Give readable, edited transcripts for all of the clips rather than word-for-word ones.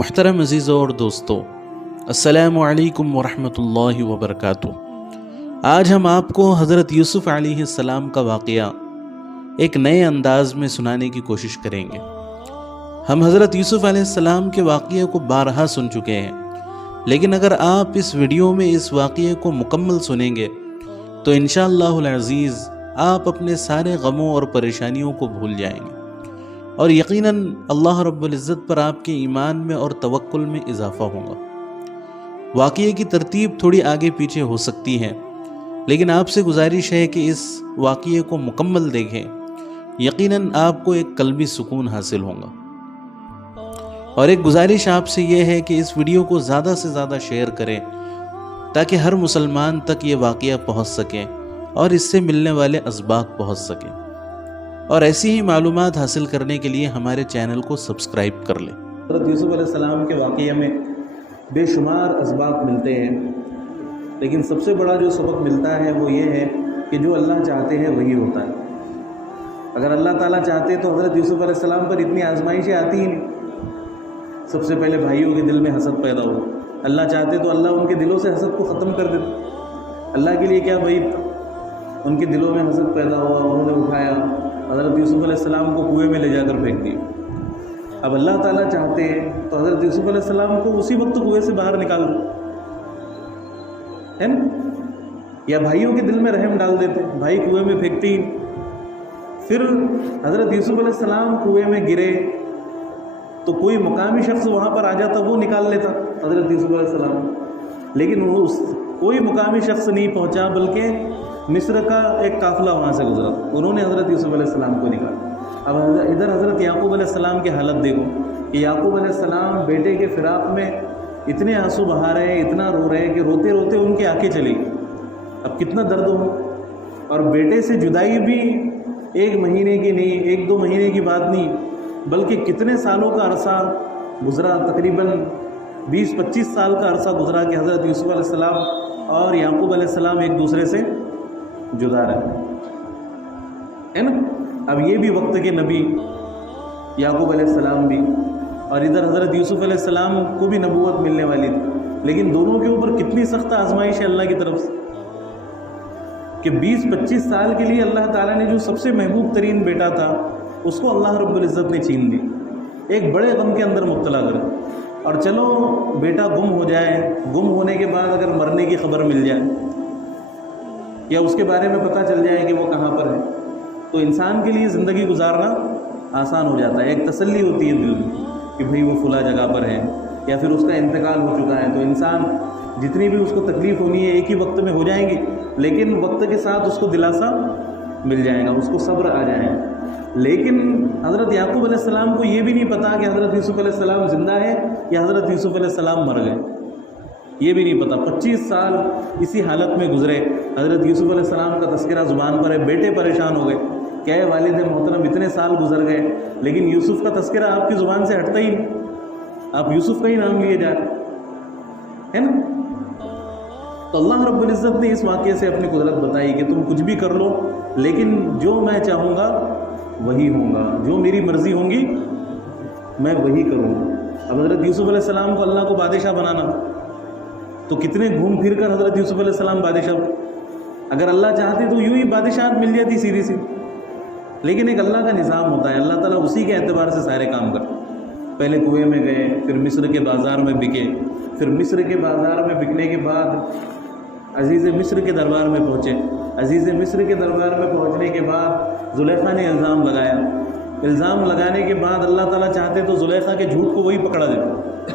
محترم عزیزوں اور دوستو، السلام علیکم ورحمۃ اللہ وبرکاتہ۔ آج ہم آپ کو حضرت یوسف علیہ السلام کا واقعہ ایک نئے انداز میں سنانے کی کوشش کریں گے۔ ہم حضرت یوسف علیہ السلام کے واقعے کو بارہا سن چکے ہیں، لیکن اگر آپ اس ویڈیو میں اس واقعے کو مکمل سنیں گے تو انشاءاللہ العزیز آپ اپنے سارے غموں اور پریشانیوں کو بھول جائیں گے، اور یقیناً اللہ رب العزت پر آپ کے ایمان میں اور توکل میں اضافہ ہوگا۔ واقعے کی ترتیب تھوڑی آگے پیچھے ہو سکتی ہے، لیکن آپ سے گزارش ہے کہ اس واقعے کو مکمل دیکھیں، یقیناً آپ کو ایک قلبی سکون حاصل ہوگا۔ اور ایک گزارش آپ سے یہ ہے کہ اس ویڈیو کو زیادہ سے زیادہ شیئر کریں تاکہ ہر مسلمان تک یہ واقعہ پہنچ سکے اور اس سے ملنے والے اسباق پہنچ سکیں، اور ایسی ہی معلومات حاصل کرنے کے لیے ہمارے چینل کو سبسکرائب کر لیں۔ حضرت یوسف علیہ السلام کے واقعے میں بے شمار اسباق ملتے ہیں، لیکن سب سے بڑا جو سبق ملتا ہے وہ یہ ہے کہ جو اللہ چاہتے ہیں وہی ہوتا ہے۔ اگر اللہ تعالیٰ چاہتے تو حضرت یوسف علیہ السلام پر اتنی آزمائشیں آتی ہی نہیں۔ سب سے پہلے بھائیوں کے دل میں حسد پیدا ہو، اللہ چاہتے تو اللہ ان کے دلوں سے حسد کو ختم کر دیتا۔ اللہ کے لیے کیا بھائی، ان کے دلوں میں حسد پیدا ہوا، انہوں نے اٹھایا، حضرت یوسف علیہ السلام کو کنویں میں لے جا کر پھینک دیا۔ اب اللہ تعالیٰ چاہتے تو حضرت یوسف علیہ السلام کو اسی وقت کنویں سے باہر نکال دو، ہے نا؟ یا بھائیوں کے دل میں رحم ڈال دیتے، بھائی کنویں میں پھینکتے ہی۔ پھر حضرت یوسف علیہ السلام کنویں میں گرے تو کوئی مقامی شخص وہاں پر آ جاتا، وہ نکال لیتا حضرت یوسف علیہ السلام، لیکن کوئی مقامی شخص نہیں پہنچا، بلکہ مصر کا ایک قافلہ وہاں سے گزرا، انہوں نے حضرت یوسف علیہ السلام کو نکالا۔ اب ادھر حضرت یعقوب علیہ السلام کی حالت دیکھو کہ یعقوب علیہ السلام بیٹے کے فراق میں اتنے آنسو بہا رہے ہیں، اتنا رو رہے ہیں کہ روتے روتے ان کی آنکھیں چلی گئی۔ اب کتنا درد ہو، اور بیٹے سے جدائی بھی 1 مہینے کی نہیں، 1-2 مہینے کی بات نہیں، بلکہ کتنے سالوں کا عرصہ گزرا، تقریباً 20-25 سال کا عرصہ گزرا کہ حضرت یوسف علیہ السلام اور یعقوب علیہ السلام ایک دوسرے سے جدا رہے، ہے نا؟ اب یہ بھی وقت کے نبی یعقوب علیہ السلام بھی، اور ادھر حضرت یوسف علیہ السلام کو بھی نبوت ملنے والی تھی، لیکن دونوں کے اوپر کتنی سخت آزمائش ہے اللہ کی طرف سے کہ 20-25 سال کے لیے اللہ تعالیٰ نے جو سب سے محبوب ترین بیٹا تھا اس کو اللہ رب العزت نے چھین دی، ایک بڑے غم کے اندر مبتلا کر۔ اور چلو بیٹا گم ہو جائے، گم ہونے کے بعد اگر مرنے کی خبر مل جائے یا اس کے بارے میں پتہ چل جائے کہ وہ کہاں پر ہے، تو انسان کے لیے زندگی گزارنا آسان ہو جاتا ہے، ایک تسلی ہوتی ہے دل میں کہ بھئی وہ فلاں جگہ پر ہے، یا پھر اس کا انتقال ہو چکا ہے، تو انسان جتنی بھی اس کو تکلیف ہونی ہے ایک ہی وقت میں ہو جائیں گی، لیکن وقت کے ساتھ اس کو دلاسا مل جائے گا، اس کو صبر آ جائے گا۔ لیکن حضرت یعقوب علیہ السلام کو یہ بھی نہیں پتا کہ حضرت یوسف علیہ السلام زندہ ہے یا حضرت یوسف علیہ السلام مر گئے، یہ بھی نہیں پتا۔ 25 سال اسی حالت میں گزرے، حضرت یوسف علیہ السلام کا تذکرہ زبان پر ہے، بیٹے پریشان ہو گئے، کیا ہے والد محترم اتنے سال گزر گئے لیکن یوسف کا تذکرہ آپ کی زبان سے ہٹتا ہی نہیں، آپ یوسف کا ہی نام لیے جا رہے ہیں نا؟ تو اللہ رب العزت نے اس واقعے سے اپنی قدرت بتائی کہ تم کچھ بھی کر لو، لیکن جو میں چاہوں گا وہی ہوں گا، جو میری مرضی ہوں گی میں وہی کروں گا۔ اب حضرت یوسف علیہ السلام کو اللہ کو بادشاہ بنانا، تو کتنے گھوم پھر کر حضرت یوسف علیہ السلام بادشاہ، اگر اللہ چاہتے تو یوں ہی بادشاہت مل جاتی سیدھی سی، لیکن ایک اللہ کا نظام ہوتا ہے، اللہ تعالیٰ اسی کے اعتبار سے سارے کام کرتے۔ پہلے کنویں میں گئے، پھر مصر کے بازار میں بکے، پھر مصر کے بازار میں بکنے کے بعد عزیز مصر کے دربار میں پہنچے، عزیز مصر کے دربار میں پہنچنے کے بعد زلیخا نے الزام لگایا، الزام لگانے کے بعد اللہ تعالیٰ چاہتے تو زلیخا کے جھوٹ کو وہی پکڑا دیتا،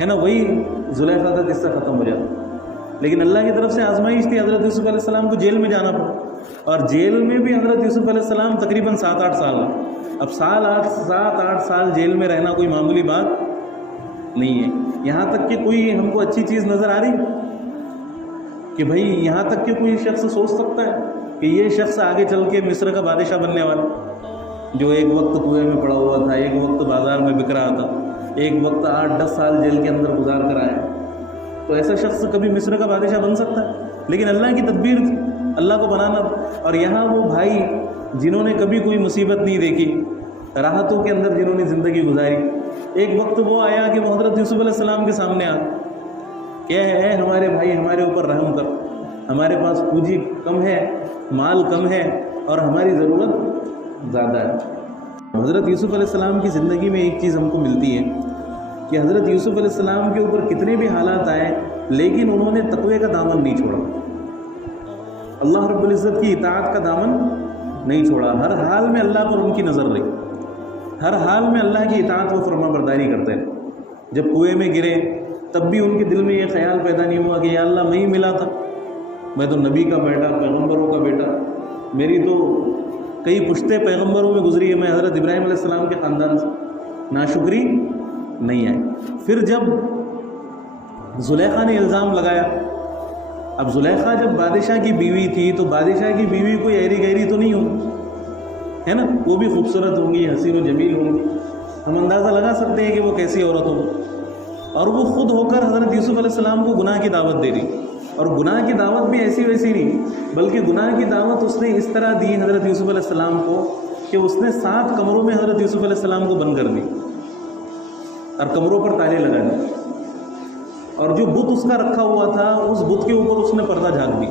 ہے نا؟ وہی زلیخا کا قصہ ختم ہو جاتا، لیکن اللہ کی طرف سے آزمائش تھی، حضرت یوسف علیہ السلام کو جیل میں جانا پڑا، اور جیل میں بھی حضرت یوسف علیہ السلام تقریباً 7-8 سال۔ اب 7-8 سال جیل میں رہنا کوئی معمولی بات نہیں ہے، یہاں تک کہ کوئی ہم کو اچھی چیز نظر آ رہی کہ بھائی یہاں تک کہ کوئی شخص سوچ سکتا ہے کہ یہ شخص آگے چل کے مصر کا بادشاہ بننے والا، جو ایک وقت کنویں میں پڑا ہوا تھا، ایک وقت بازار میں بک رہا تھا، ایک وقت 8-10 سال جیل کے اندر گزار کر آیا، تو ایسا شخص کبھی مصر کا بادشاہ بن سکتا ہے؟ لیکن اللہ کی تدبیر تھی، اللہ کو بنانا۔ اور یہاں وہ بھائی جنہوں نے کبھی کوئی مصیبت نہیں دیکھی، راحتوں کے اندر جنہوں نے زندگی گزاری، ایک وقت وہ آیا کہ وہ حضرت یوسف علیہ السلام کے سامنے آ کہ اے ہمارے بھائی ہمارے اوپر رحم کر، ہمارے پاس پونجی کم ہے، مال کم ہے اور ہماری ضرورت زیادہ ہے۔ حضرت یوسف علیہ السلام کی زندگی میں ایک چیز ہم کو ملتی ہے کہ حضرت یوسف علیہ السلام کے اوپر کتنے بھی حالات آئے لیکن انہوں نے تقوی کا دامن نہیں چھوڑا، اللہ رب العزت کی اطاعت کا دامن نہیں چھوڑا، ہر حال میں اللہ پر ان کی نظر رہی، ہر حال میں اللہ کی اطاعت و فرما برداری کرتے ہیں۔ جب کنویں میں گرے تب بھی ان کے دل میں یہ خیال پیدا نہیں ہوا کہ یا اللہ میں ہی ملا تھا، میں تو نبی کا بیٹا، پیغمبروں کا بیٹا، میری تو کئی پشتے پیغمبروں میں گزری ہے، میں حضرت ابراہیم علیہ السلام کے خاندان سے، ناشکری نہیں آئی۔ پھر جب زلیخا نے الزام لگایا، اب زلیخا جب بادشاہ کی بیوی تھی تو بادشاہ کی بیوی کوئی ایری گہری تو نہیں ہوگی، ہے نا، وہ بھی خوبصورت ہوں گی، حسین و جمیل ہوں گی، ہم اندازہ لگا سکتے ہیں کہ وہ کیسی عورت ہوگی، اور وہ خود ہو کر حضرت یوسف علیہ السلام کو گناہ کی دعوت دے رہی، اور گناہ کی دعوت بھی ایسی ویسی نہیں بلکہ گناہ کی دعوت اس نے اس طرح دی حضرت یوسف علیہ السلام کو کہ اس نے 7 کمروں میں حضرت یوسف علیہ السلام کو بند کر دی اور کمروں پر تالے لگا دی، اور جو بت اس کا رکھا ہوا تھا اس بت کے اوپر اس نے پردہ جھاگ دی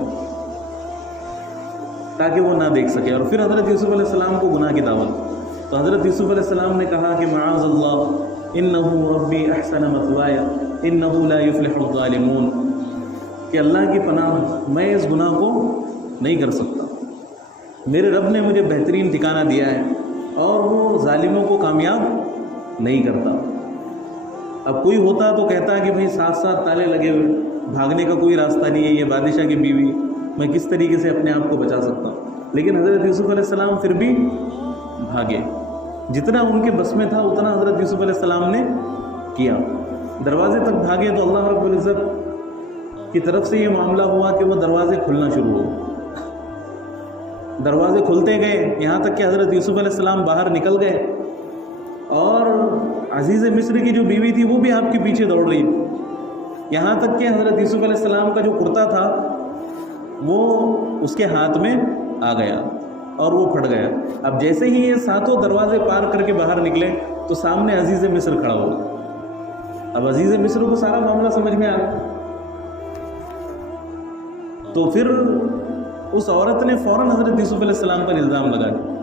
تاکہ وہ نہ دیکھ سکے، اور پھر حضرت یوسف علیہ السلام کو گناہ کی دعوت۔ تو حضرت یوسف علیہ السلام نے کہا کہ معاذ اللہ انہ ربی احسن مثوایا انہ لا یفلح الظالمون، کہ اللہ کی پناہ میں اس گناہ کو نہیں کر سکتا، میرے رب نے مجھے بہترین ٹھکانہ دیا ہے اور وہ ظالموں کو کامیاب نہیں کرتا۔ اب کوئی ہوتا تو کہتا کہ بھئی 7 تالے لگے ہوئے، بھاگنے کا کوئی راستہ نہیں ہے، یہ بادشاہ کی بیوی، میں کس طریقے سے اپنے آپ کو بچا سکتا ہوں، لیکن حضرت یوسف علیہ السلام پھر بھی بھاگے، جتنا ان کے بس میں تھا اتنا حضرت یوسف علیہ السلام نے کیا، دروازے تک بھاگے تو اللہ رب العزت کی طرف سے یہ معاملہ ہوا کہ وہ دروازے کھلنا شروع ہو، دروازے کھلتے گئے یہاں تک کہ حضرت یوسف علیہ السلام باہر نکل گئے، اور عزیز مصر کی جو بیوی تھی وہ بھی آپ کے پیچھے دوڑ رہی، یہاں تک کہ حضرت یوسف علیہ السلام کا جو کرتا تھا وہ اس کے ہاتھ میں آ گیا اور وہ پھٹ گیا۔ اب جیسے ہی یہ 7 دروازے پار کر کے باہر نکلے تو سامنے عزیز مصر کھڑا ہوا، اب عزیز مصر کو سارا معاملہ سمجھ میں آ گیا، تو پھر اس عورت نے فوراً حضرت یوسف علیہ السلام پر الزام لگا دیا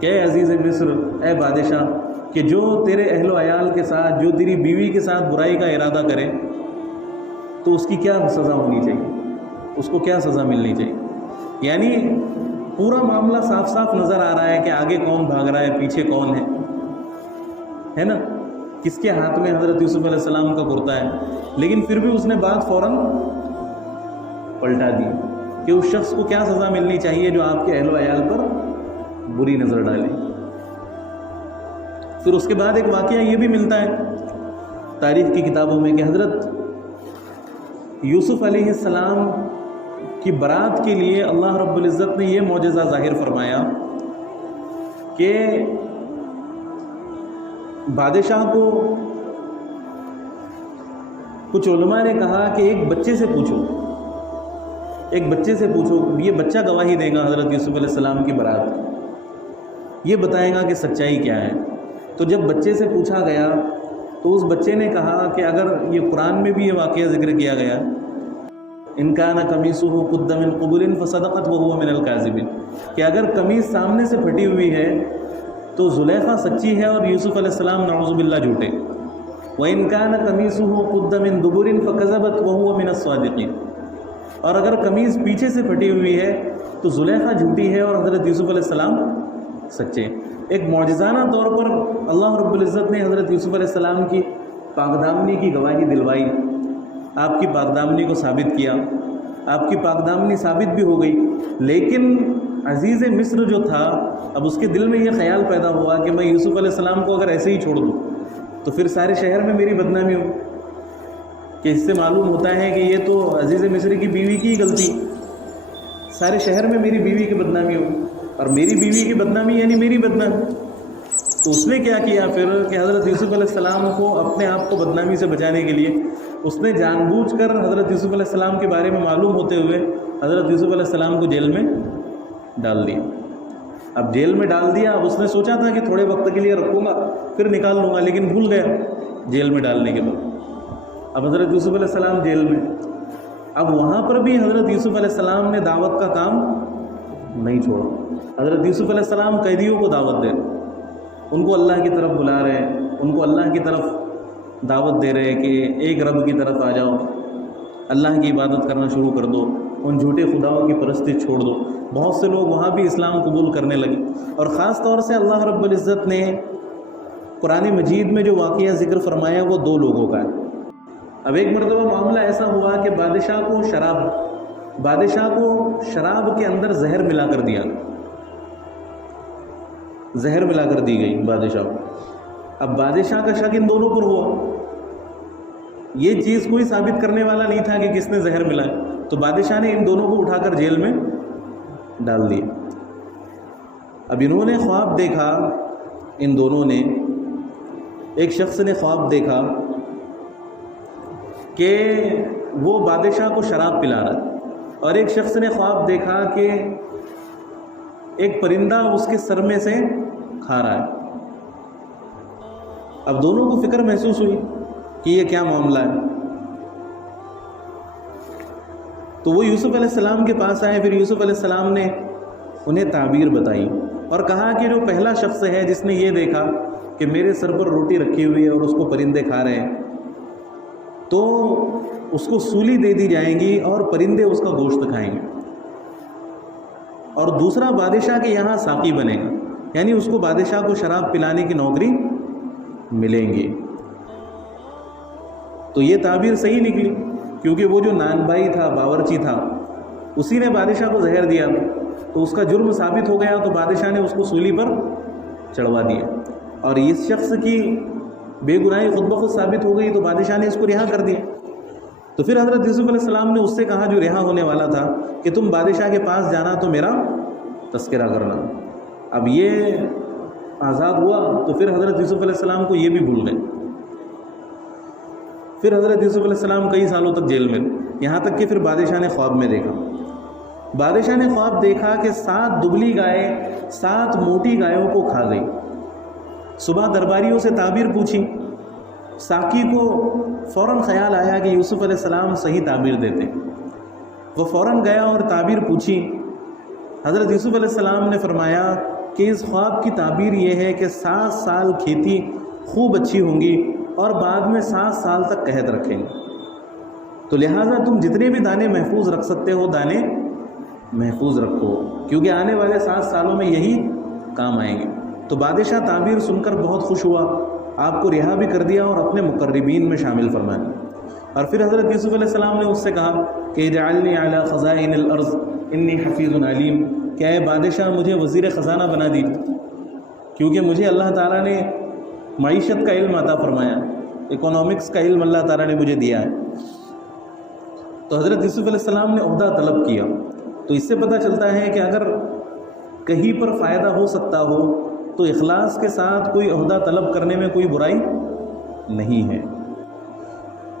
کہ اے عزیز مصر، اے بادشاہ، کہ جو تیرے اہل و عیال کے ساتھ، جو تیری بیوی کے ساتھ برائی کا ارادہ کرے تو اس کی کیا سزا ہونی چاہیے، اس کو کیا سزا ملنی چاہیے۔ یعنی پورا معاملہ صاف صاف نظر آ رہا ہے کہ آگے کون بھاگ رہا ہے، پیچھے کون ہے نا، کس کے ہاتھ میں حضرت یوسف علیہ السلام کا کرتا ہے، لیکن پھر بھی اس نے بات فوراً پلٹا دی کہ اس شخص کو کیا سزا ملنی چاہیے جو آپ کے اہل و عیال پر بری نظر ڈالے۔ پھر اس کے بعد ایک واقعہ یہ بھی ملتا ہے تاریخ کی کتابوں میں کہ حضرت یوسف علیہ السلام کی برات کے لیے اللہ رب العزت نے یہ معجزہ ظاہر فرمایا کہ بادشاہ کو کچھ علماء نے کہا کہ ایک بچے سے پوچھو، یہ بچہ گواہی دے گا حضرت یوسف علیہ السلام کی برات، یہ بتائے گا کہ سچائی کیا ہے۔ تو جب بچے سے پوچھا گیا تو اس بچے نے کہا کہ اگر یہ قرآن میں بھی یہ واقعہ ذکر کیا گیا، ان کان قمیصہ قد من قبل فصدقت وہو من الکاذبین، کہ اگر قمیص سامنے سے پھٹی ہوئی ہے تو زلیخا سچی ہے اور یوسف علیہ السلام نعوذ باللہ جھوٹے، وَإِن كَانَ قَمِيصُهُ قُدَّ مِن دُبُرٍ فَكَذَبَتْ وَهُوَ مِنَ الصَّادِقِينَ، اور اگر قمیص پیچھے سے پھٹی ہوئی ہے تو زلیخا جھوٹی ہے اور حضرت یوسف علیہ السلام سچے۔ ایک معجزانہ طور پر اللہ رب العزت نے حضرت یوسف علیہ السلام کی پاکدامنی کی گواہی دلوائی، آپ کی پاکدامنی کو ثابت کیا، آپ کی پاکدامنی ثابت بھی ہو گئی، لیکن عزیز مصر جو تھا اب اس کے دل میں یہ خیال پیدا ہوا کہ میں یوسف علیہ السلام کو اگر ایسے ہی چھوڑ دوں تو پھر سارے شہر میں میری بدنامی ہو، کہ اس سے معلوم ہوتا ہے کہ یہ تو عزیز مصر کی بیوی کی ہی غلطی، سارے شہر میں میری بیوی کی بدنامی ہو، اور میری بیوی کی بدنامی یعنی میری بدنامی۔ تو اس نے کیا کیا پھر کہ حضرت یوسف علیہ السلام کو اپنے آپ کو بدنامی سے بچانے کے لیے اس نے جان بوجھ کر حضرت یوسف علیہ السلام کے بارے میں معلوم ہوتے ہوئے حضرت یوسف علیہ السلام کو جیل میں ڈال دیا۔ اب جیل میں ڈال دیا، اب اس نے سوچا تھا کہ تھوڑے وقت کے لیے رکھوں گا پھر نکال لوں گا، لیکن بھول گیا جیل میں ڈالنے کے بعد۔ اب حضرت یوسف علیہ السلام جیل میں، اب وہاں پر بھی حضرت یوسف علیہ السلام نے دعوت کا کام نہیں چھوڑا۔ حضرت یوسف علیہ السلام قیدیوں کو دعوت دے رہے، ان کو اللہ کی طرف بلا رہے ہیں، ان کو اللہ کی طرف دعوت دے رہے ہیں کہ ایک رب کی طرف آ جاؤ، اللہ کی عبادت کرنا شروع کر دو، ان جھوٹے خداؤں کی پرستی چھوڑ دو۔ بہت سے لوگ وہاں بھی اسلام قبول کرنے لگے، اور خاص طور سے اللہ رب العزت نے قرآن مجید میں جو واقعہ ذکر فرمایا وہ 2 لوگوں کا ہے۔ اب ایک مرتبہ معاملہ ایسا ہوا کہ بادشاہ کو شراب کے اندر زہر ملا کر دیا، زہر ملا کر دی گئی بادشاہ کو۔ اب بادشاہ کا شک ان دونوں پر ہوا، یہ چیز کوئی ثابت کرنے والا نہیں تھا کہ کس نے زہر ملایا، تو بادشاہ نے ان دونوں کو اٹھا کر جیل میں ڈال دیا۔ اب انہوں نے خواب دیکھا، ان دونوں نے، ایک شخص نے خواب دیکھا کہ وہ بادشاہ کو شراب پلا رہا ہے، اور ایک شخص نے خواب دیکھا کہ ایک پرندہ اس کے سر میں سے کھا رہا ہے۔ اب دونوں کو فکر محسوس ہوئی کہ یہ کیا معاملہ ہے، تو وہ یوسف علیہ السلام کے پاس آئے۔ پھر یوسف علیہ السلام نے انہیں تعبیر بتائی اور کہا کہ جو پہلا شخص ہے جس نے یہ دیکھا کہ میرے سر پر روٹی رکھی ہوئی ہے اور اس کو پرندے کھا رہے ہیں، تو اس کو سولی دے دی جائیں گی اور پرندے اس کا گوشت کھائیں گے، اور دوسرا بادشاہ کے یہاں ساقی بنے گا، یعنی اس کو بادشاہ کو شراب پلانے کی نوکری ملیں گی۔ تو یہ تعبیر صحیح نکلی، کیونکہ وہ جو نان بھائی تھا، باورچی تھا، اسی نے بادشاہ کو زہر دیا، تو اس کا جرم ثابت ہو گیا، تو بادشاہ نے اس کو سولی پر چڑھوا دیا، اور اس شخص کی بے گناہی خود بخود ثابت ہو گئی، تو بادشاہ نے اس کو رہا کر دیا۔ تو پھر حضرت یوسف علیہ السلام نے اس سے کہا جو رہا ہونے والا تھا کہ تم بادشاہ کے پاس جانا تو میرا تذکرہ کرنا۔ اب یہ آزاد ہوا تو پھر حضرت یوسف علیہ السلام کو یہ بھی بھول گئے۔ پھر حضرت یوسف علیہ السلام کئی سالوں تک جیل میں، یہاں تک کہ پھر بادشاہ نے خواب میں دیکھا، بادشاہ نے خواب دیکھا کہ 7 دبلی گائے 7 موٹی گایوں کو کھا گئی۔ صبح درباریوں سے تعبیر پوچھی، ساقی کو فوراً خیال آیا کہ یوسف علیہ السلام صحیح تعبیر دیتے، وہ فوراً گیا اور تعبیر پوچھی۔ حضرت یوسف علیہ السلام نے فرمایا کہ اس خواب کی تعبیر یہ ہے کہ 7 سال کھیتی خوب اچھی ہوں گی اور بعد میں 7 سال تک قحط رکھیں گے، تو لہٰذا تم جتنے بھی دانے محفوظ رکھ سکتے ہو دانے محفوظ رکھو، کیونکہ آنے والے 7 سالوں میں یہی کام آئیں گے۔ تو بادشاہ تعبیر سن کر بہت خوش ہوا، آپ کو رہا بھی کر دیا اور اپنے مقربین میں شامل فرما دیا۔ اور پھر حضرت یوسف علیہ السلام نے اس سے کہا کہ اجعلنی علی خزائن الارض انی حفیظ علیم، کیا ہے بادشاہ مجھے وزیر خزانہ بنا دیجیے، کیونکہ مجھے اللہ تعالیٰ نے معیشت کا علم عطا فرمایا، اکنامکس کا علم اللہ تعالیٰ نے مجھے دیا ہے۔ تو حضرت یوسف علیہ السلام نے عہدہ طلب کیا۔ تو اس سے پتہ چلتا ہے کہ اگر کہیں پر فائدہ ہو سکتا ہو تو اخلاص کے ساتھ کوئی عہدہ طلب کرنے میں کوئی برائی نہیں ہے۔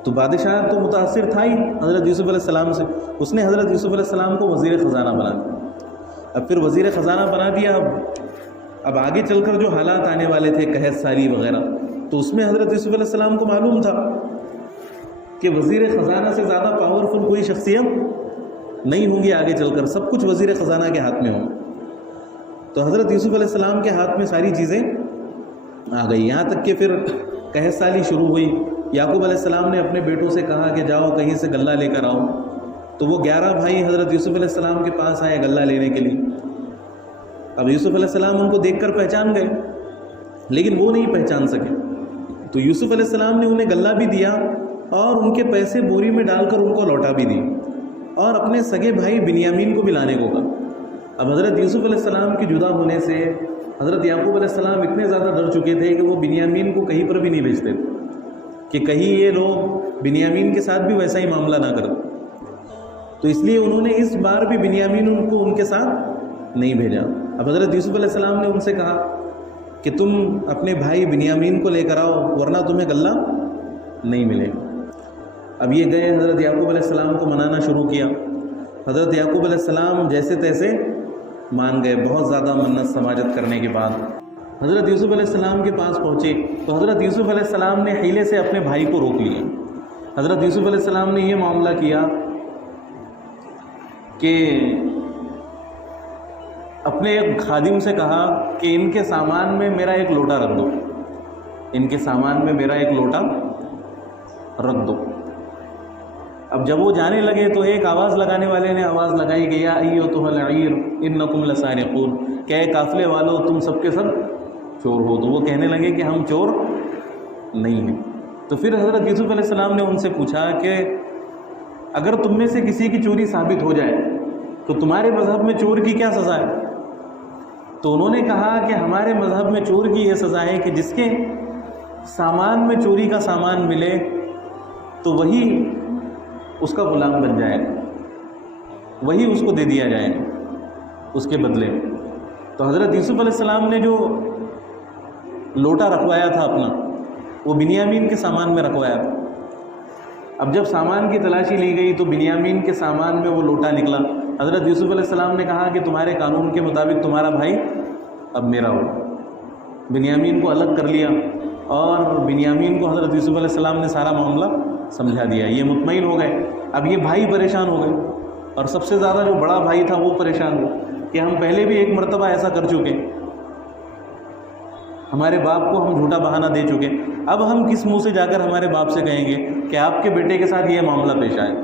تو بادشاہ تو متاثر تھا ہی حضرت یوسف علیہ السلام سے، اس نے حضرت یوسف علیہ السلام کو وزیر خزانہ بنا دیا۔ اب پھر وزیر خزانہ بنا دیا، اب آگے چل کر جو حالات آنے والے تھے، قحط سالی وغیرہ، تو اس میں حضرت یوسف علیہ السلام کو معلوم تھا کہ وزیر خزانہ سے زیادہ پاورفل کوئی شخصیت نہیں ہوں گی آگے چل کر، سب کچھ وزیر خزانہ کے ہاتھ میں ہوں۔ تو حضرت یوسف علیہ السلام کے ہاتھ میں ساری چیزیں آ گئی، یہاں تک کہ پھر قحط سالی شروع ہوئی۔ یعقوب علیہ السلام نے اپنے بیٹوں سے کہا کہ جاؤ کہیں سے غلہ لے کر آؤ، تو وہ 11 بھائی حضرت یوسف علیہ السلام کے پاس آئے غلہ لینے کے لیے۔ اب یوسف علیہ السلام ان کو دیکھ کر پہچان گئے، لیکن وہ نہیں پہچان سکے، تو یوسف علیہ السلام نے انہیں غلہ بھی دیا اور ان کے پیسے بوری میں ڈال کر ان کو لوٹا بھی دی، اور اپنے سگے بھائی بنیامین کو بھی لانے کو کہا۔ اب حضرت یوسف علیہ السلام کے جدا ہونے سے حضرت یعقوب علیہ السلام اتنے زیادہ ڈر چکے تھے کہ وہ بنیامین کو کہیں پر بھی نہیں بھیجتے کہ کہیں یہ لوگ بنیامین کے ساتھ بھی ویسا ہی معاملہ نہ کریں، تو اس لیے انہوں نے اس بار بھی بنیامین کو ان کے ساتھ نہیں بھیجا۔ اب حضرت یوسف علیہ السلام نے ان سے کہا کہ تم اپنے بھائی بنیامین کو لے کر آؤ ورنہ تمہیں غلہ نہیں ملے گا۔ اب یہ گئے، حضرت یعقوب علیہ السلام کو منانا شروع کیا۔ حضرت یعقوب علیہ السلام جیسے تیسے مان گئے بہت زیادہ منت سماجت کرنے کے بعد۔ حضرت یوسف علیہ السلام کے پاس پہنچے تو حضرت یوسف علیہ السلام نے حیلے سے اپنے بھائی کو روک لیا۔ حضرت یوسف علیہ السلام نے یہ معاملہ کیا کہ اپنے ایک خادم سے کہا کہ ان کے سامان میں میرا ایک لوٹا رکھ دو، ان کے سامان میں میرا ایک لوٹا رکھ دو۔ اب جب وہ جانے لگے تو ایک آواز لگانے والے نے آواز لگائی کہ یا ایھا العیر انکم لسارقون، کہ اے قافلے والو تم سب کے سب چور ہو۔ تو وہ کہنے لگے کہ ہم چور نہیں ہیں۔ تو پھر حضرت یوسف علیہ السلام نے ان سے پوچھا کہ اگر تم میں سے کسی کی چوری ثابت ہو جائے تو تمہارے مذہب میں چور کی کیا سزا ہے؟ تو انہوں نے کہا کہ ہمارے مذہب میں چور کی یہ سزا ہے کہ جس کے سامان میں چوری کا سامان ملے تو وہی اس کا غلام بن جائے، وہی اس کو دے دیا جائے اس کے بدلے۔ تو حضرت یوسف علیہ السلام نے جو لوٹا رکھوایا تھا اپنا، وہ بنیامین کے سامان میں رکھوایا تھا۔ اب جب سامان کی تلاشی لی گئی تو بنیامین کے سامان میں وہ لوٹا نکلا۔ حضرت یوسف علیہ السلام نے کہا کہ تمہارے قانون کے مطابق تمہارا بھائی اب میرا ہو۔ بنیامین کو الگ کر لیا اور بنیامین کو حضرت یوسف علیہ السلام نے سارا معاملہ سمجھا دیا۔ یہ مطمئن ہو گئے۔ اب یہ بھائی پریشان ہو گئے اور سب سے زیادہ جو بڑا بھائی تھا وہ پریشان ہوا کہ ہم پہلے بھی ایک مرتبہ ایسا کر چکے، ہمارے باپ کو ہم جھوٹا بہانہ دے چکے، اب ہم کس منہ سے جا کر ہمارے باپ سے کہیں گے کہ آپ کے بیٹے کے ساتھ یہ معاملہ پیش آیا،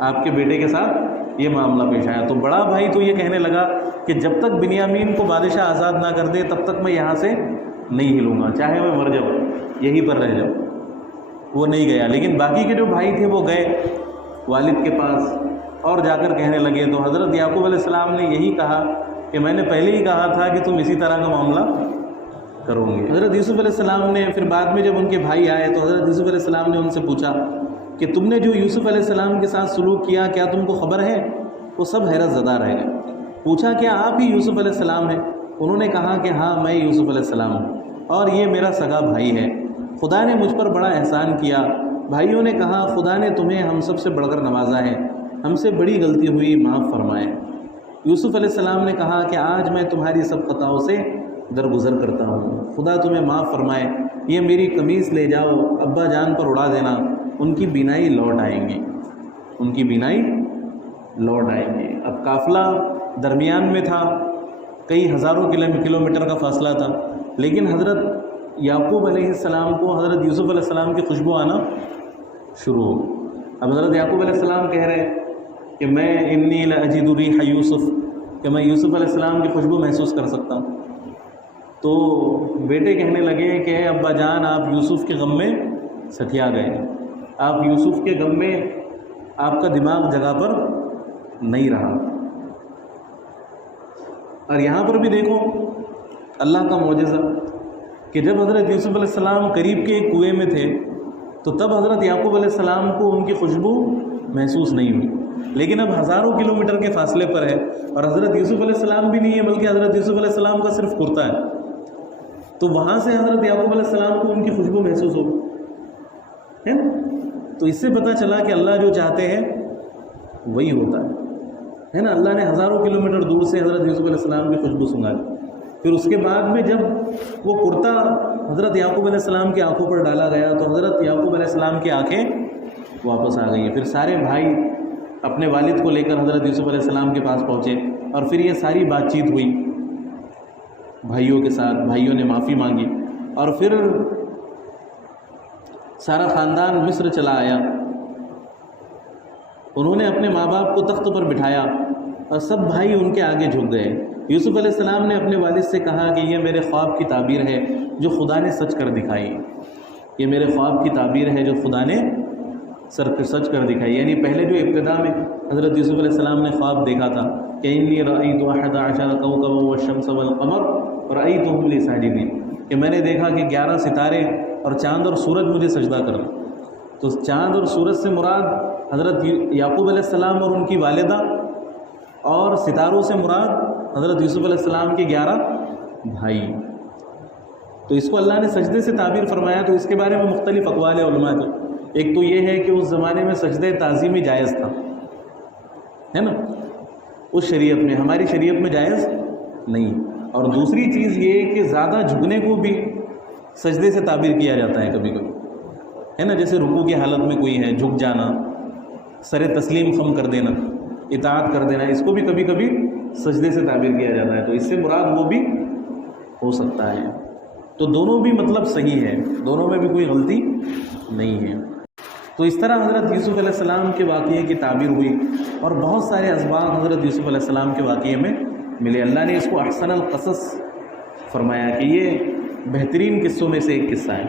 آپ کے بیٹے کے ساتھ یہ معاملہ پیش آیا۔ تو بڑا بھائی تو یہ کہنے لگا کہ جب تک بنیامین کو بادشاہ آزاد نہ کر دے تب تک میں یہاں سے نہیں ہلوں گا، چاہے میں مر جاؤں، یہیں پر رہ جاؤں۔ وہ نہیں گیا، لیکن باقی کے جو بھائی تھے وہ گئے والد کے پاس اور جا کر کہنے لگے۔ تو حضرت یعقوب علیہ السلام نے یہی کہا کہ میں نے پہلے ہی کہا تھا کہ تم اسی طرح کا معاملہ کرو گے۔ حضرت یوسف علیہ السلام نے پھر بعد میں جب ان کے بھائی آئے تو حضرت یوسف علیہ السلام نے ان سے پوچھا کہ تم نے جو یوسف علیہ السلام کے ساتھ سلوک کیا کیا تم کو خبر ہے؟ وہ سب حیرت زدہ رہ گئے۔ پوچھا کیا آپ ہی یوسف علیہ السلام ہیں؟ انہوں نے کہا کہ ہاں میں یوسف علیہ السلام ہوں اور یہ میرا سگا بھائی ہے، خدا نے مجھ پر بڑا احسان کیا۔ بھائیوں نے کہا خدا نے تمہیں ہم سب سے بڑھ کر نوازا ہے، ہم سے بڑی غلطی ہوئی، معاف فرمائے۔ یوسف علیہ السلام نے کہا کہ آج میں تمہاری سب خطاؤں سے درگزر کرتا ہوں، خدا تمہیں معاف فرمائے۔ یہ میری قمیص لے جاؤ، ابا جان پر اڑا دینا، ان کی بینائی لوٹ آئیں گے، ان کی بینائی لوٹ آئیں گے۔ اب قافلہ درمیان میں تھا، کئی ہزاروں کلومیٹر کا فاصلہ تھا، لیکن حضرت یعقوب علیہ السلام کو حضرت یوسف علیہ السلام کی خوشبو آنا شروع ہو۔ اب حضرت یعقوب علیہ السلام کہہ رہے کہ میں انی لاجد ریح یوسف، کہ میں یوسف علیہ السلام کی خوشبو محسوس کر سکتا ہوں۔ تو بیٹے کہنے لگے کہ اے ابا جان آپ یوسف کے غم میں سٹھیا گئے، آپ یوسف کے غم میں آپ کا دماغ جگہ پر نہیں رہا۔ اور یہاں پر بھی دیکھو اللہ کا معجزہ کہ جب حضرت یوسف علیہ السلام قریب کے ایک کنویں میں تھے تو تب حضرت یعقوب علیہ السلام کو ان کی خوشبو محسوس نہیں ہوئی، لیکن اب ہزاروں کلومیٹر کے فاصلے پر ہے اور حضرت یوسف علیہ السلام بھی نہیں ہے بلکہ حضرت یوسف علیہ السلام کا صرف کرتا ہے، تو وہاں سے حضرت یعقوب علیہ السلام کو ان کی خوشبو محسوس ہو ہے نا۔ تو اس سے پتہ چلا کہ اللہ جو چاہتے ہیں وہی ہوتا ہے نا۔ اللہ نے ہزاروں کلومیٹر دور سے حضرت یوسف علیہ السلام کی خوشبو سنگا دی۔ پھر اس کے بعد میں جب وہ کرتا حضرت یعقوب علیہ السلام کی آنکھوں پر ڈالا گیا تو حضرت یعقوب علیہ السلام کی آنکھیں واپس آ گئی۔ پھر سارے بھائی اپنے والد کو لے کر حضرت یوسف علیہ السلام کے پاس پہنچے اور پھر یہ ساری بات چیت ہوئی بھائیوں کے ساتھ، بھائیوں نے معافی مانگی اور پھر سارا خاندان مصر چلا آیا۔ انہوں نے اپنے ماں باپ کو تخت پر بٹھایا اور سب بھائی ان کے آگے جھک گئے۔ یوسف علیہ السلام نے اپنے والد سے کہا کہ یہ میرے خواب کی تعبیر ہے جو خدا نے سچ کر دکھائی، یہ میرے خواب کی تعبیر ہے جو خدا نے سچ کر دکھائی۔ یعنی پہلے جو ابتدا میں حضرت یوسف علیہ السلام نے خواب دیکھا تھا کہ انی رأیت 11 کوكبا والشمس والقمر رأیتهم لی ساجدین، کہ میں نے دیکھا کہ 11 ستارے اور چاند اور سورج مجھے سجدہ کر دیں۔ تو چاند اور سورج سے مراد حضرت یعقوب علیہ السلام اور ان کی والدہ، اور ستاروں سے مراد حضرت یوسف علیہ السلام کے 11 بھائی۔ تو اس کو اللہ نے سجدے سے تعبیر فرمایا۔ تو اس کے بارے میں مختلف اقوال علماء کے، ایک تو یہ ہے کہ اس زمانے میں سجدہ تعظیمی جائز تھا، ہے نا، اس شریعت میں، ہماری شریعت میں جائز نہیں۔ اور دوسری چیز یہ کہ زیادہ جھکنے کو بھی سجدے سے تعبیر کیا جاتا ہے کبھی کبھی، ہے نا، جیسے رکوع کی حالت میں کوئی ہے جھک جانا، سر تسلیم خم کر دینا، اطاعت کر دینا، اس کو بھی کبھی کبھی سجدے سے تعبیر کیا جاتا ہے، تو اس سے مراد وہ بھی ہو سکتا ہے۔ تو دونوں بھی مطلب صحیح ہے، دونوں میں بھی کوئی غلطی نہیں ہے۔ تو اس طرح حضرت یوسف علیہ السلام کے واقعے کی تعبیر ہوئی، اور بہت سارے اسباق حضرت یوسف علیہ السلام کے واقعے میں ملے۔ اللہ نے اس کو احسن القصص فرمایا کہ یہ بہترین قصوں میں سے ایک قصہ ہے۔